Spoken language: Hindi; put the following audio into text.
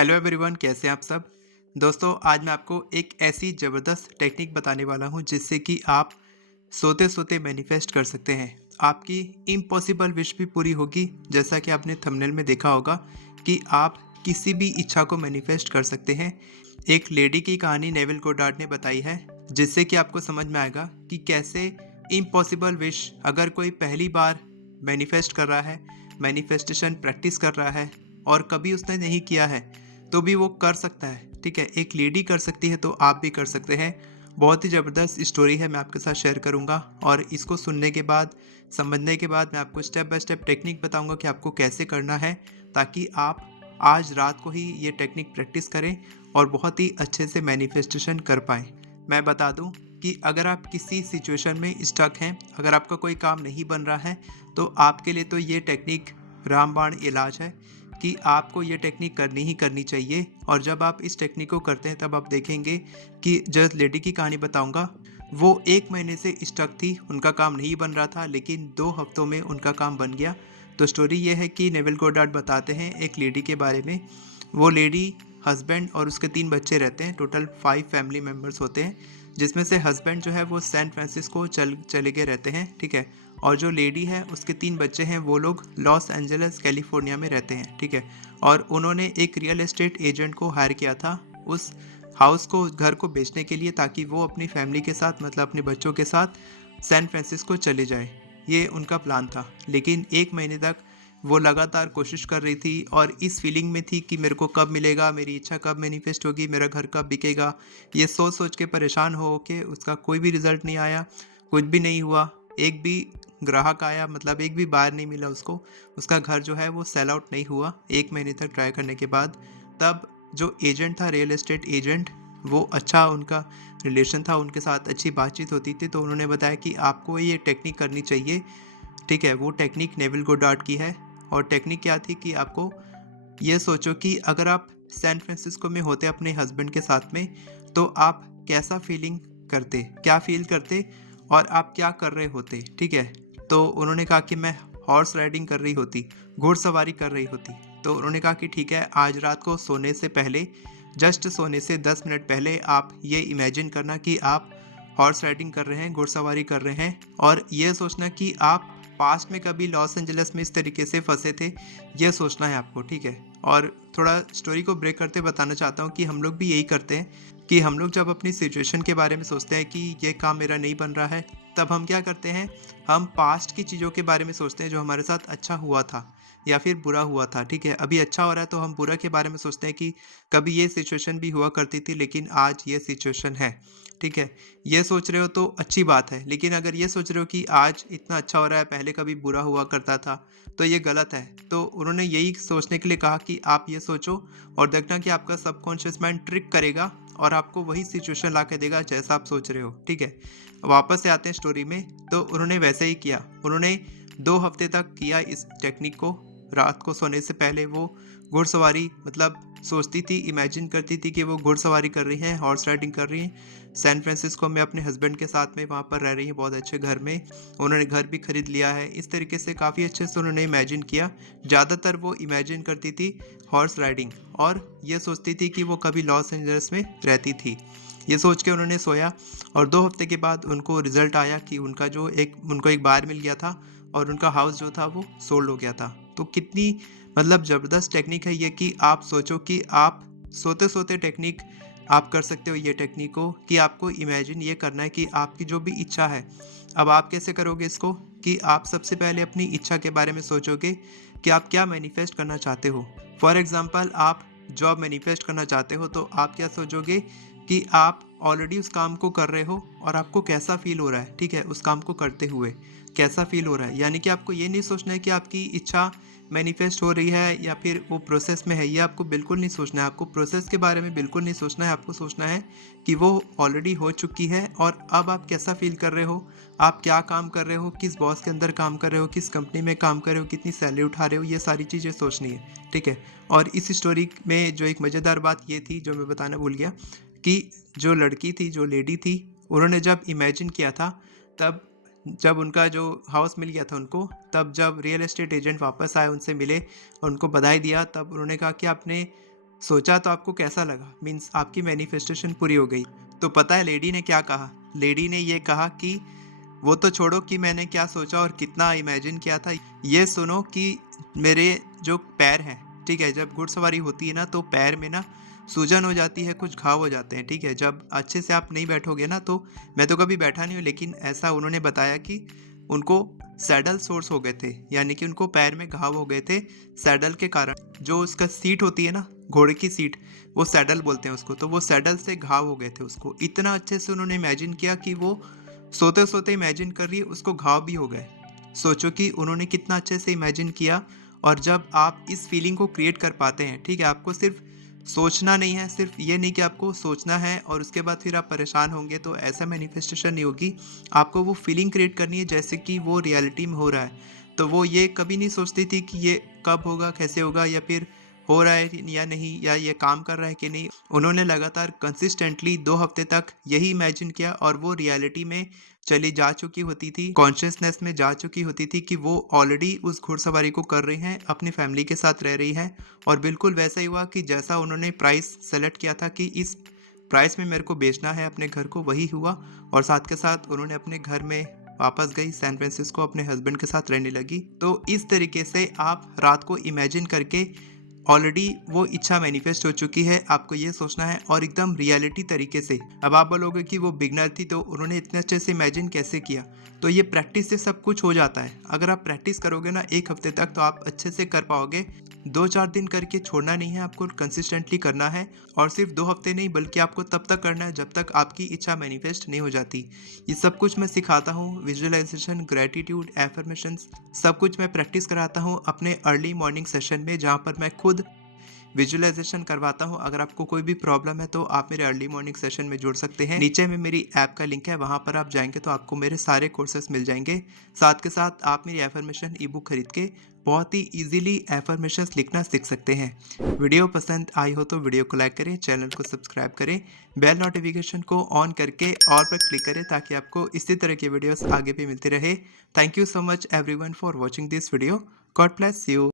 हेलो एवरीवन, कैसे हैं आप सब। दोस्तों, आज मैं आपको एक ऐसी ज़बरदस्त टेक्निक बताने वाला हूं जिससे कि आप सोते सोते मैनिफेस्ट कर सकते हैं। आपकी इम्पॉसिबल विश भी पूरी होगी। जैसा कि आपने थंबनेल में देखा होगा कि आप किसी भी इच्छा को मैनिफेस्ट कर सकते हैं। एक लेडी की कहानी नेविल गोडार्ड ने बताई है, जिससे कि आपको समझ में आएगा कि कैसे इम्पॉसिबल विश अगर कोई पहली बार मैनिफेस्ट कर रहा है, मैनिफेस्टेशन प्रैक्टिस कर रहा है और कभी उसने नहीं किया है, तो भी वो कर सकता है। ठीक है, एक लेडी कर सकती है तो आप भी कर सकते हैं। बहुत ही ज़बरदस्त स्टोरी है, मैं आपके साथ शेयर करूंगा और इसको सुनने के बाद, समझने के बाद मैं आपको स्टेप बाय स्टेप टेक्निक बताऊंगा कि आपको कैसे करना है, ताकि आप आज रात को ही ये टेक्निक प्रैक्टिस करें और बहुत ही अच्छे से मैनिफेस्टेशन कर पाएँ। मैं बता दूं कि अगर आप किसी सिचुएशन में स्टक हैं, अगर आपका कोई काम नहीं बन रहा है, तो आपके लिए तो ये टेक्निक रामबाण इलाज है कि आपको ये टेक्निक करनी ही करनी चाहिए। और जब आप इस टेक्निक को करते हैं तब आप देखेंगे कि जिस लेडी की कहानी बताऊंगा, वो 1 महीने से स्टक थी, उनका काम नहीं बन रहा था, लेकिन 2 हफ्तों में उनका काम बन गया। तो स्टोरी ये है कि नेविल गोडार्ड बताते हैं एक लेडी के बारे में। वो लेडी, हस्बैंड और उसके 3 बच्चे रहते हैं। टोटल 5 फैमिली मेम्बर्स होते हैं, जिसमें से हस्बैंड जो है वो सैन फ्रांसिस्को चले गए रहते हैं। ठीक है, और जो लेडी है उसके 3 बच्चे हैं, वो लोग लॉस एंजल्स कैलिफोर्निया में रहते हैं। ठीक है, और उन्होंने एक रियल एस्टेट एजेंट को हायर किया था उस हाउस को, घर को बेचने के लिए, ताकि वो अपनी फैमिली के साथ, मतलब अपने बच्चों के साथ सैन फ्रांसिस्को चले जाए। ये उनका प्लान था। लेकिन 1 महीने तक वो लगातार कोशिश कर रही थी और इस फीलिंग में थी कि मेरे को कब मिलेगा, मेरी इच्छा कब मैनिफेस्ट होगी, मेरा घर कब बिकेगा। ये सोच सोच के परेशान हो के उसका कोई भी रिजल्ट नहीं आया, कुछ भी नहीं हुआ। एक भी ग्राहक आया, मतलब एक भी बायर नहीं मिला उसको। उसका घर जो है वो सेल आउट नहीं हुआ 1 महीने तक ट्राई करने के बाद। तब जो एजेंट था, रियल एस्टेट एजेंट, वो अच्छा, उनका रिलेशन था, उनके साथ अच्छी बातचीत होती थी, तो उन्होंने बताया कि आपको ये टेक्निक करनी चाहिए। ठीक है, वो टेक्निक नेविल गोडार्ड की है। और टेक्निक क्या थी कि आपको ये सोचो कि अगर आप सैन फ्रांसिस्को में होते अपने हस्बैंड के साथ में, तो आप कैसा फीलिंग करते, क्या फील करते और आप क्या कर रहे होते। ठीक है, तो उन्होंने कहा कि मैं हॉर्स राइडिंग कर रही होती, घुड़सवारी कर रही होती। तो उन्होंने कहा कि ठीक है, आज रात को सोने से पहले, जस्ट सोने से 10 मिनट पहले आप ये इमेजिन करना कि आप हॉर्स राइडिंग कर रहे हैं, घुड़सवारी कर रहे हैं, और ये सोचना कि आप पास्ट में कभी लॉस एंजल्स में इस तरीके से फंसे थे, ये सोचना है आपको। ठीक है, और थोड़ा स्टोरी को ब्रेक करते बताना चाहता हूँ कि हम लोग भी यही करते हैं कि हम लोग जब अपनी सिचुएशन के बारे में सोचते हैं कि ये काम मेरा नहीं बन रहा है, तब हम क्या करते हैं, हम पास्ट की चीज़ों के बारे में सोचते हैं जो हमारे साथ अच्छा हुआ था या फिर बुरा हुआ था। ठीक है, अभी अच्छा हो रहा है तो हम बुरा के बारे में सोचते हैं कि कभी ये सिचुएशन भी हुआ करती थी, लेकिन आज ये सिचुएशन है। ठीक है, ये सोच रहे हो तो अच्छी बात है, लेकिन अगर ये सोच रहे हो कि आज इतना अच्छा हो रहा है, पहले कभी बुरा हुआ करता था, तो ये गलत है। तो उन्होंने यही सोचने के लिए कहा कि आप ये सोचो और देखना कि आपका सबकॉन्शियस माइंड ट्रिक करेगा और आपको वही सिचुएशन ला के देगा जैसा आप सोच रहे हो। ठीक है, वापस से आते हैं स्टोरी में। तो उन्होंने वैसे ही किया। उन्होंने 2 हफ्ते तक किया इस टेक्निक को। रात को सोने से पहले वो घुड़सवारी, मतलब सोचती थी, इमेजिन करती थी कि वो घुड़सवारी कर रही हैं, हॉर्स राइडिंग कर रही हैं सैन फ्रांसिस्को में अपने हस्बैंड के साथ में, वहाँ पर रह रही हैं बहुत अच्छे घर में। उन्होंने घर भी खरीद लिया है। इस तरीके से काफ़ी अच्छे से उन्होंने इमेजिन किया। ज़्यादातर वो इमेजिन करती थी हॉर्स राइडिंग, और ये सोचती थी कि वो कभी लॉस एंजल्स में रहती थी। ये सोच के उन्होंने सोया और 2 हफ्ते के बाद उनको रिजल्ट आया कि उनको एक बार मिल गया था और उनका हाउस जो था वो सोल्ड हो गया था। तो कितनी, मतलब ज़बरदस्त टेक्निक है ये कि आप सोचो कि आप सोते सोते टेक्निक आप कर सकते हो। ये टेक्निक को कि आपको इमेजिन ये करना है कि आपकी जो भी इच्छा है, अब आप कैसे करोगे इसको, कि आप सबसे पहले अपनी इच्छा के बारे में सोचोगे कि आप क्या मैनिफेस्ट करना चाहते हो। फॉर एग्जांपल, आप जॉब मैनिफेस्ट करना चाहते हो, तो आप क्या सोचोगे कि आप ऑलरेडी उस काम को कर रहे हो और आपको कैसा फील हो रहा है। ठीक है, उस काम को करते हुए कैसा फील हो रहा है। यानी कि आपको ये नहीं सोचना है कि आपकी इच्छा मैनिफेस्ट हो रही है या फिर वो प्रोसेस में है, ये आपको बिल्कुल नहीं सोचना है। आपको प्रोसेस के बारे में बिल्कुल नहीं सोचना है। आपको सोचना है कि वो ऑलरेडी हो चुकी है और अब आप कैसा फील कर रहे हो, आप क्या काम कर रहे हो, किस बॉस के अंदर काम कर रहे हो, किस कंपनी में काम कर रहे हो, कितनी सैलरी उठा रहे हो, ये सारी चीज़ें सोचनी है। ठीक है, और इस स्टोरी में जो एक मज़ेदार बात ये थी जो मैं बताना भूल गया, कि जो लड़की थी, जो लेडी थी, उन्होंने जब इमेजिन किया था, तब जब उनका जो हाउस मिल गया था उनको, तब जब रियल एस्टेट एजेंट वापस आए, उनसे मिले और उनको बधाई दिया, तब उन्होंने कहा कि आपने सोचा तो आपको कैसा लगा? मीन्स आपकी मैनिफेस्टेशन पूरी हो गई। तो पता है लेडी ने क्या कहा? लेडी ने ये कहा कि वो तो छोड़ो कि मैंने क्या सोचा और कितना इमेजिन किया था। ये सुनो कि मेरे जो पैर हैं, ठीक है, जब घुड़सवारी होती है ना तो पैर में ना सूजन हो जाती है, कुछ घाव हो जाते हैं, ठीक है। जब अच्छे से आप नहीं बैठोगे ना तो मैं तो कभी बैठा नहीं हूँ, लेकिन ऐसा उन्होंने बताया कि उनको सैडल सोर्स हो गए थे, यानी कि उनको पैर में घाव हो गए थे सैडल के कारण। जो उसका सीट होती है ना, घोड़े की सीट, वो सैडल बोलते हैं उसको, तो वो सैडल से घाव हो गए थे उसको। इतना अच्छे से उन्होंने इमेजिन किया कि वो सोते सोते इमेजिन कर रही है, उसको घाव भी हो गए। सोचो कि उन्होंने कितना अच्छे से इमेजिन किया। और जब आप इस फीलिंग को क्रिएट कर पाते हैं, ठीक है, आपको सिर्फ सोचना नहीं है, सिर्फ ये नहीं कि आपको सोचना है और उसके बाद फिर आप परेशान होंगे, तो ऐसा मैनिफेस्टेशन नहीं होगी। आपको वो फीलिंग क्रिएट करनी है जैसे कि वो रियलिटी में हो रहा है। तो वो ये कभी नहीं सोचती थी कि ये कब होगा, कैसे होगा, या फिर हो रहा है या नहीं, या ये काम कर रहा है कि नहीं। उन्होंने लगातार कंसिस्टेंटली 2 हफ्ते तक यही इमेजिन किया और वो रियलिटी में चली जा चुकी होती थी, कॉन्शियसनेस में जा चुकी होती थी कि वो ऑलरेडी उस घुड़सवारी को कर रही हैं, अपनी फैमिली के साथ रह रही हैं। और बिल्कुल वैसा ही हुआ कि जैसा उन्होंने प्राइस सेलेक्ट किया था कि इस प्राइस में मेरे को बेचना है अपने घर को, वही हुआ। और साथ के साथ उन्होंने अपने घर में वापस गई, सैन फ्रांसिस्को अपने हस्बैंड के साथ रहने लगी। तो इस तरीके से आप रात को इमेजिन करके ऑलरेडी वो इच्छा मैनिफेस्ट हो चुकी है, आपको ये सोचना है और एकदम रियलिटी तरीके से। अब आप बोलोगे कि वो बिगनर थी तो उन्होंने इतने अच्छे से इमेजिन कैसे किया? तो ये प्रैक्टिस से सब कुछ हो जाता है। अगर आप प्रैक्टिस करोगे ना 1 हफ्ते तक तो आप अच्छे से कर पाओगे। 2-4 दिन करके छोड़ना नहीं है, आपको कंसिस्टेंटली करना है। और सिर्फ 2 हफ्ते नहीं, बल्कि आपको तब तक करना है जब तक आपकी इच्छा मैनिफेस्ट नहीं हो जाती। ये सब कुछ मैं सिखाता हूँ, विजुअलाइजेशन, ग्रेटिट्यूड, एफर्मेशंस, सब कुछ मैं प्रैक्टिस कराता हूँ अपने अर्ली मॉर्निंग सेशन में, जहाँ पर मैं खुद विजुअलाइजेशन करवाता हूँ। अगर आपको कोई भी प्रॉब्लम है तो आप मेरे अर्ली मॉर्निंग सेशन में जुड़ सकते हैं। नीचे में मेरी ऐप का लिंक है, वहाँ पर आप जाएंगे तो आपको मेरे सारे कोर्सेस मिल जाएंगे। साथ के साथ आप मेरी एफर्मेशन ई बुक खरीद के बहुत ही इजीली एफर्मेशंस लिखना सीख सकते हैं। वीडियो पसंद आई हो तो वीडियो को लाइक करें, चैनल को सब्सक्राइब करें, बेल नोटिफिकेशन को ऑन करके ऑल पर क्लिक करें ताकि आपको इसी तरह के वीडियोस आगे भी मिलते रहे। Thank you so much everyone for watching this video. God bless you.